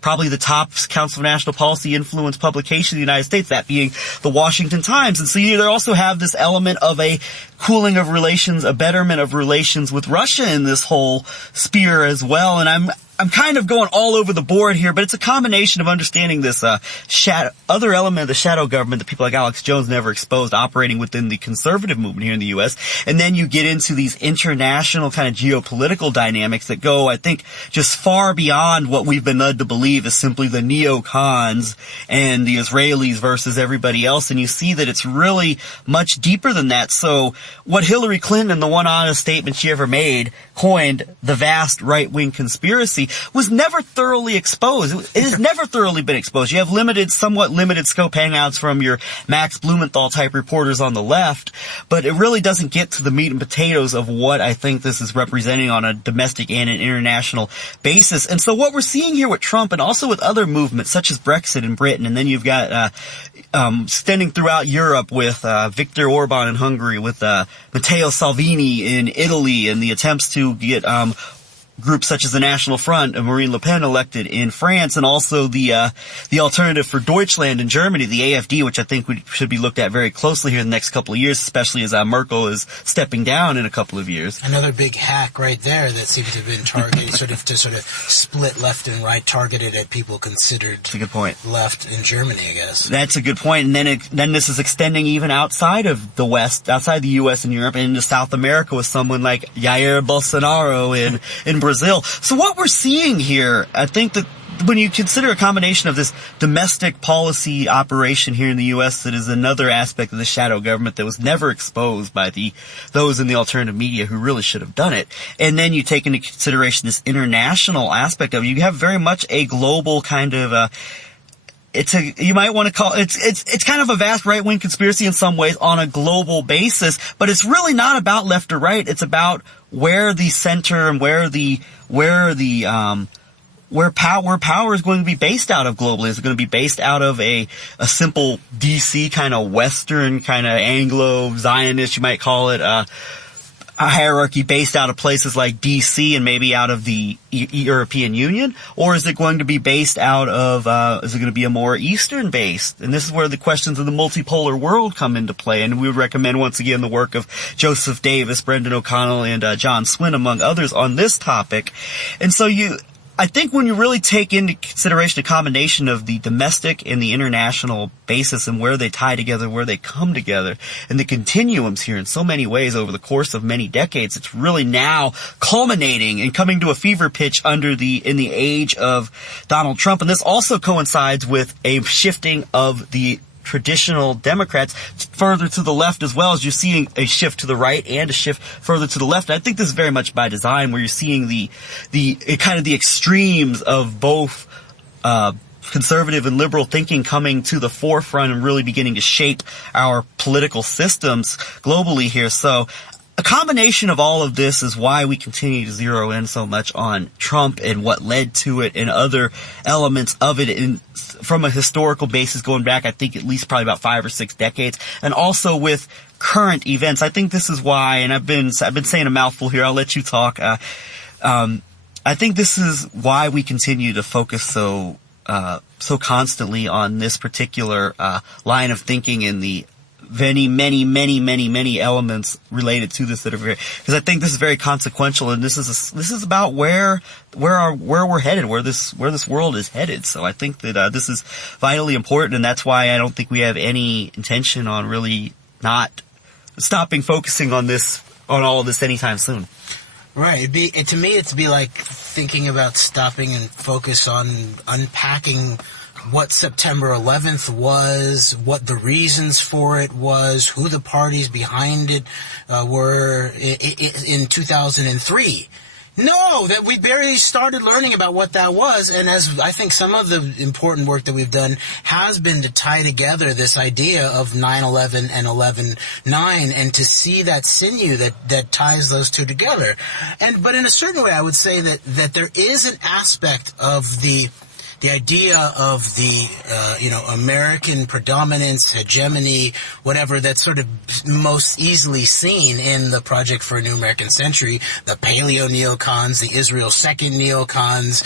probably the top Council for National Policy influence publication in the United States, that being the Washington Times. And so you also have this element of a cooling of relations, a betterment of relations with Russia in this whole sphere as well. And I'm kind of going all over the board here, but it's a combination of understanding this other element of the shadow government that people like Alex Jones never exposed, operating within the conservative movement here in the U.S. And then you get into these international kind of geopolitical dynamics that go, I think, just far beyond what we've been led to believe is simply the neocons and the Israelis versus everybody else. And you see that it's really much deeper than that. So what Hillary Clinton, the one honest statement she ever made coined the vast right-wing conspiracy, was never thoroughly exposed. It has never thoroughly been exposed. You have somewhat limited scope hangouts from your Max Blumenthal type reporters on the left, but it really doesn't get to the meat and potatoes of what I think this is representing on a domestic and an international basis. And so what we're seeing here with Trump, and also with other movements such as Brexit in Britain, and then you've got extending throughout Europe with Viktor Orban in Hungary, with Matteo Salvini in Italy, and the attempts to get groups such as the National Front and Marine Le Pen elected in France, and also the Alternative for Deutschland in Germany, the AfD, which I think should be looked at very closely here in the next couple of years, especially as Merkel is stepping down in a couple of years. Another big hack right there that seems to have been targeted, sort of split left and right, targeted at people considered That's a good point. left in Germany, I guess. That's a good point. And then this is extending even outside of the West, outside the U.S. and Europe, and into South America with someone like Jair Bolsonaro in Brazil. So what we're seeing here, I think that when you consider a combination of this domestic policy operation here in the U.S. that is another aspect of the shadow government that was never exposed by those in the alternative media who really should have done it, and then you take into consideration this international aspect of it, you have very much a global kind of you might want to call it's kind of a vast right-wing conspiracy in some ways on a global basis, but it's really not about left or right. It's about where the center and where power is going to be based out of globally. Is it going to be based out of a simple DC kind of Western kind of Anglo-Zionist, you might call it, a hierarchy based out of places like DC and maybe out of the European Union? Or is it going to be based out of, is it going to be a more Eastern based? And this is where the questions of the multipolar world come into play. And we would recommend once again the work of Joseph Davis, Brendan O'Connell, and John Swin, among others, on this topic. And so I think when you really take into consideration a combination of the domestic and the international basis and where they tie together, where they come together, and the continuums here in so many ways over the course of many decades, it's really now culminating and coming to a fever pitch in the age of Donald Trump. And this also coincides with a shifting of the traditional Democrats further to the left, as well as you're seeing a shift to the right and a shift further to the left. And I think this is very much by design, where you're seeing the kind of the extremes of both conservative and liberal thinking coming to the forefront and really beginning to shape our political systems globally here. So a combination of all of this is why we continue to zero in so much on Trump and what led to it and other elements of it from a historical basis going back, I think, at least probably about 5 or 6 decades, and also with current events. I think this is why, and I've been saying a mouthful here, I'll let you talk. I think this is why we continue to focus so constantly on this particular line of thinking in the many elements related to this that are very, because I think this is very consequential, and this is about where we're headed, where this world is headed. So I think that this is vitally important, and that's why I don't think we have any intention on really not stopping focusing on all of this anytime soon. Right. To me, it'd be like thinking about stopping and focus on unpacking what September 11th was, what the reasons for it was, who the parties behind it were in 2003. No, that we barely started learning about what that was, and as I think some of the important work that we've done has been to tie together this idea of 9/11 and 11/9, and to see that sinew that ties those two together. But in a certain way, I would say that there is an aspect of the idea of the American predominance, hegemony, whatever, that's sort of most easily seen in the Project for a New American Century, the Paleo neocons, the Israel Second neocons.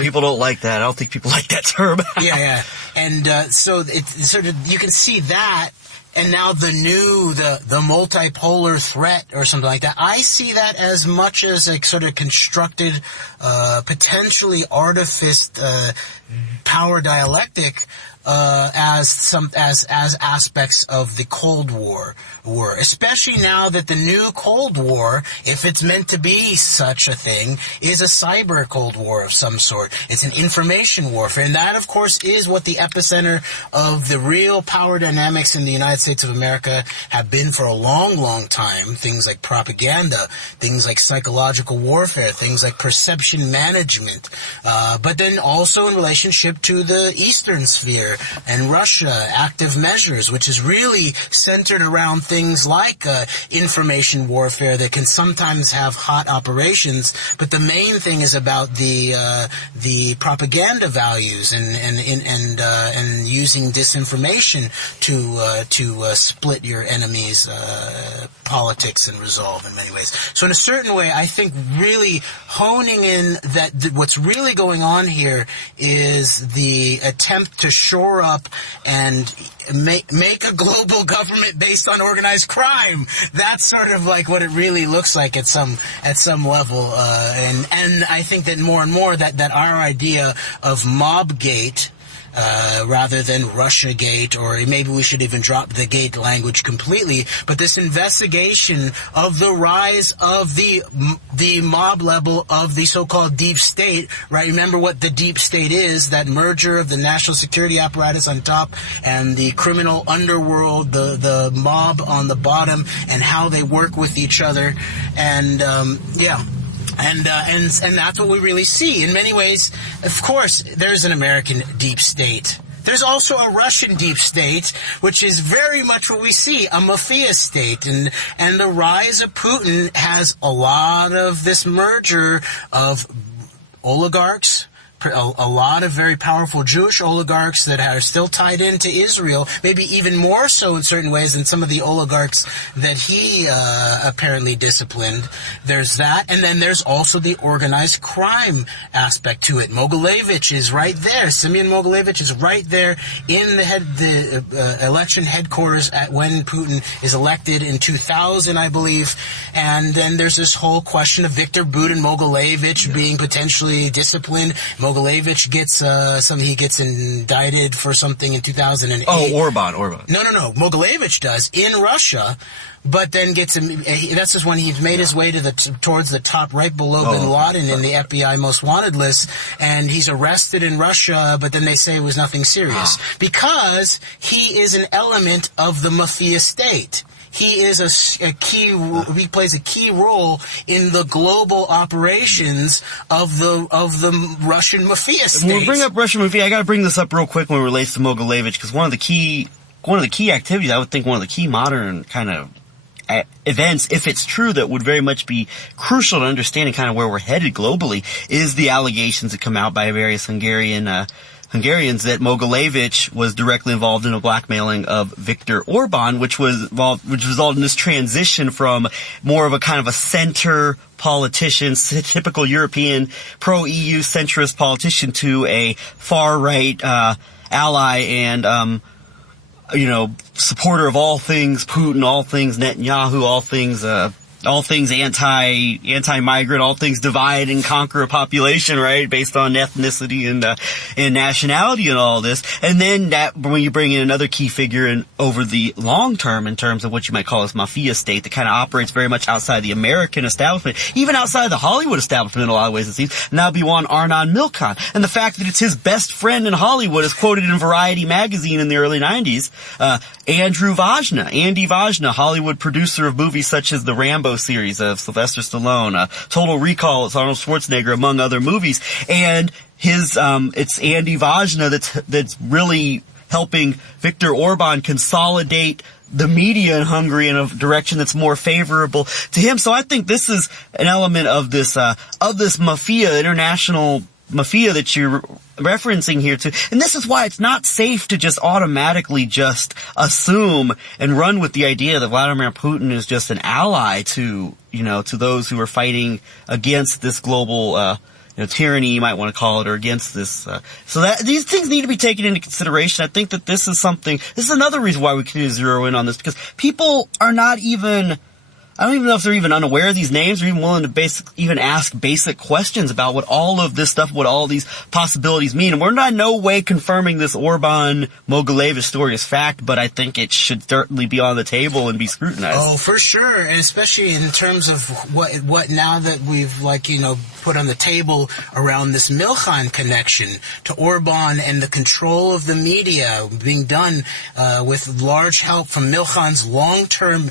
People don't like that. I don't think people like that term. Yeah. And so it's sort of, you can see that. And now the multipolar threat or something like that, I see that as much as a sort of constructed, potentially artificed, power dialectic as aspects of the Cold War were, especially now that the new Cold War, if it's meant to be such a thing, is a cyber Cold War of some sort. It's an information warfare, and that, of course, is what the epicenter of the real power dynamics in the United States of America have been for a long, long time. Things like propaganda, things like psychological warfare, things like perception management, but then also in relationship to the Eastern sphere and Russia, active measures, which is really centered around things like information warfare that can sometimes have hot operations, but the main thing is about the propaganda values and using disinformation to split your enemy's politics and resolve in many ways. So in a certain way, I think really honing in that what's really going on here is the attempt to shore up and make a global government based on organized crime. That's sort of like what it really looks like at some level. And I think that more and more that our idea of Mobgate, rather than Russiagate, or maybe we should even drop the gate language completely, but this investigation of the rise of the mob level of the so-called deep state, right? Remember what the deep state is, that merger of the national security apparatus on top and the criminal underworld, the mob on the bottom, and how they work with each other. And, And that's what we really see. In many ways, of course, there's an American deep state. There's also a Russian deep state, which is very much what we see, a mafia state. And the rise of Putin has a lot of this merger of oligarchs, a lot of very powerful Jewish oligarchs that are still tied into Israel, maybe even more so in certain ways than some of the oligarchs that he apparently disciplined. There's that, and then there's also the organized crime aspect to it. Mogilevich is right there. Simeon Mogilevich is right there in the election headquarters when Putin is elected in 2000, I believe. And then there's this whole question of Viktor Butin Mogilevich being potentially disciplined. Mogilevich gets gets indicted for something in 2008. Oh, Orban. No. Mogilevich does in Russia, but then that's just when he's made his way towards the top, right below Bin Laden in the FBI most wanted list, and he's arrested in Russia, but then they say it was nothing serious because he is an element of the mafia state. He is he plays a key role in the global operations of the Russian mafia state. When we bring up Russian mafia, I got to bring this up real quick when it relates to Mogilevich, because one of the key activities, I would think one of the key modern kind of events, if it's true, that would very much be crucial to understanding kind of where we're headed globally, is the allegations that come out by various Hungarians that Mogilevich was directly involved in a blackmailing of Viktor Orban, which resulted in this transition from more of a kind of a center politician, typical European pro-EU centrist politician, to a far-right ally and supporter of all things Putin, all things Netanyahu, all things anti-migrant, all things divide and conquer a population, right, based on ethnicity and nationality and all this. And then when you bring in another key figure in over the long term in terms of what you might call this mafia state that kind of operates very much outside the American establishment, even outside the Hollywood establishment in a lot of ways, it seems, and that would be one Arnon Milchan. And the fact that it's his best friend in Hollywood is quoted in Variety magazine in the early 90s. Andy Vajna, Hollywood producer of movies such as the Rambo series of Sylvester Stallone, Total Recall, it's Arnold Schwarzenegger, among other movies. And it's Andy Vajna that's really helping Viktor Orban consolidate the media in Hungary in a direction that's more favorable to him. So I think this is an element of this mafia, international mafia that you're referencing here too. And this is why it's not safe to just automatically just assume and run with the idea that Vladimir Putin is just an ally to those who are fighting against this global tyranny, you might want to call it, or against this. So that these things need to be taken into consideration. I think that this is another reason why we can zero in on this, because people are not even I don't even know if they're even unaware of these names or even willing to even ask basic questions about what all of this stuff, what all these possibilities mean. And we're not in no way confirming this Orban Mogilevich story as fact, but I think it should certainly be on the table and be scrutinized. Oh, for sure. And especially in terms of what now that we've, like, you know, put on the table around this Milchan connection to Orban and the control of the media being done with large help from Milchan's long-term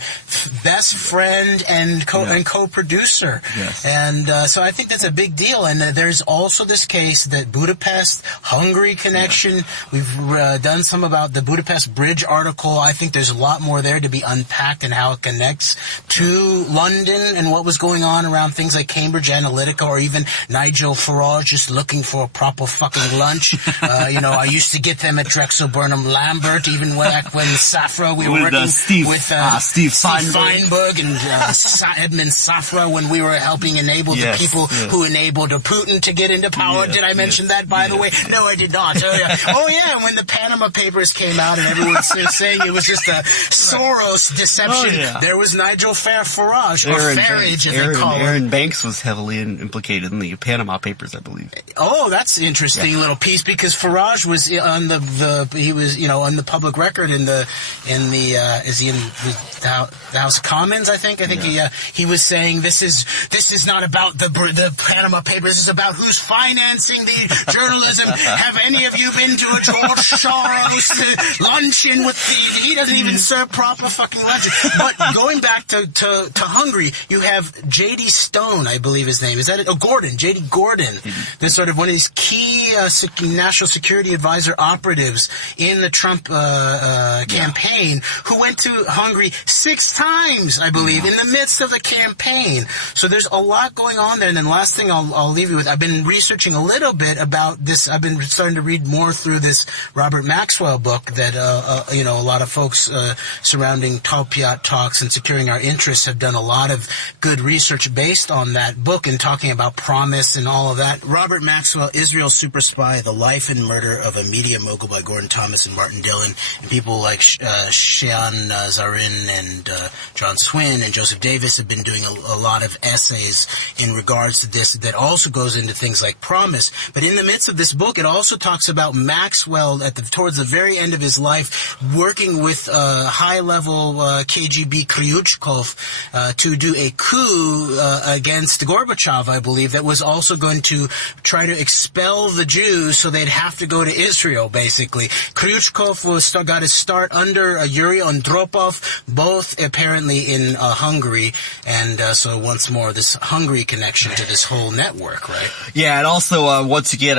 best friend and co-producer. Yes. And so I think that's a big deal. And there's also this case, that Budapest-Hungary connection. Yeah. We've done some about the Budapest Bridge article. I think there's a lot more there to be unpacked and how it connects to London and what was going on around things like Cambridge Analytica, or even Nigel Farage just looking for a proper fucking lunch. You know, I used to get them at Drexel Burnham Lambert, even when Safra, we were working with Steve Feinberg and Edmund Safra when we were helping enable the people who enabled Putin to get into power. Did I mention that, by the way? No, I did not. Oh, yeah, when the Panama Papers came out and everyone was saying it was just a Soros deception, there was Nigel Farage, or Farage, as they call him. Aaron Banks was heavily implicated in the Panama Papers, I believe. Oh, that's an interesting little piece, because Farage was on he was, you know, on the public record is he in the House of Commons, I think he was saying this is not about the Panama Papers, this is about who's financing the journalism. Have any of you been to a George Soros luncheon with he doesn't even serve proper fucking luncheon. But going back to Hungary, you have J.D. Stone, I believe his name. Is that it? Oh, Gordon. J.D. Gordon. This sort of one of these key national security advisor operatives in the Trump campaign, who went to Hungary 6 times, I believe, in the midst of the campaign. So there's a lot going on there. And then last thing I'll leave you with, I've been researching a little bit about this. I've been starting to read more through this Robert Maxwell book that, you know, a lot of folks surrounding Talpiot Talks and Securing Our Interests have done a lot of good research based on that book and talking about promise and all of that. Robert Maxwell, Israel's Super Spy, The Life and Murder of a Media Mogul by Gordon Thomas and Martin Dillon, and people like Shean Zarin and John Swin and Joseph Davis have been doing a lot of essays in regards to this that also goes into things like promise. But in the midst of this book, it also talks about Maxwell towards the very end of his life working with high-level KGB Kryuchkov to do a coup against Gorbachev, I believe, that was also going to try to expel the Jews so they'd have to go to Israel, basically. Kryuchkov got his start under Yuri Andropov, both apparently in Hungary, and so once more, this Hungary connection to this whole network, right? Yeah, and also, once again,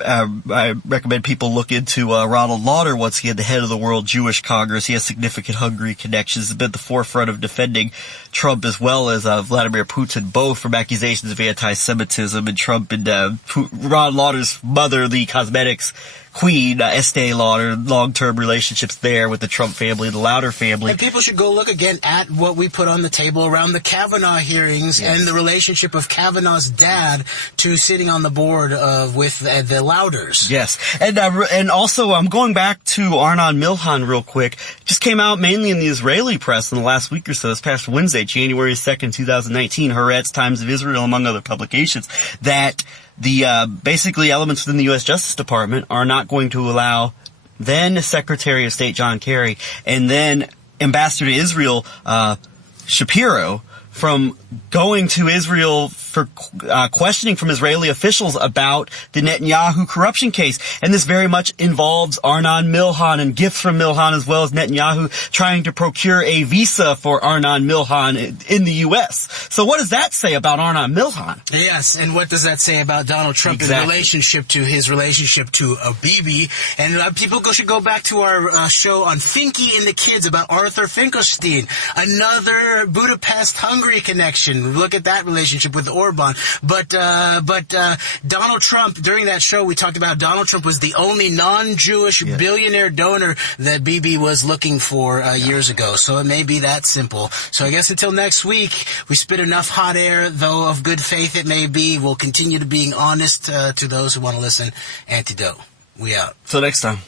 I recommend people look into Ronald Lauder, once again, the head of the World Jewish Congress. He has significant Hungary connections, has been at the forefront of defending Trump as well as Vladimir Putin, both from accusations of anti-Semitism, and Trump and Ron Lauder's mother, the cosmetics queen, Estee Lauder, long-term relationships there with the Trump family, the Lauder family. And people should go look again at what we put on the table around the Kavanaugh hearings and the relationship of Kavanaugh's dad to sitting on the board with the Lauders. Yes. And also, I'm going back to Arnon Milchan real quick. Just came out mainly in the Israeli press in the last week or so, this past Wednesday, January 2nd, 2019, Haaretz, Times of Israel, among other publications, that the basically elements within the U.S. Justice Department are not going to allow then Secretary of State John Kerry and then Ambassador to Israel Shapiro from going to Israel for questioning from Israeli officials about the Netanyahu corruption case. And this very much involves Arnon Milchan and gifts from Milchan, as well as Netanyahu trying to procure a visa for Arnon Milchan in the U.S. So what does that say about Arnon Milchan? Yes, and what does that say about Donald Trump in relationship to his relationship to Bibi? And people should go back to our show on Finky and the Kids about Arthur Finkelstein, another Budapest Hungary connection. Look at that relationship with Orban. But Donald Trump, during that show, we talked about Donald Trump was the only non-Jewish billionaire donor that Bibi was looking for years ago. So it may be that simple. So I guess until next week, we spit enough hot air, though of good faith it may be. We'll continue to being honest to those who want to listen. Antedote. We out. Till next time.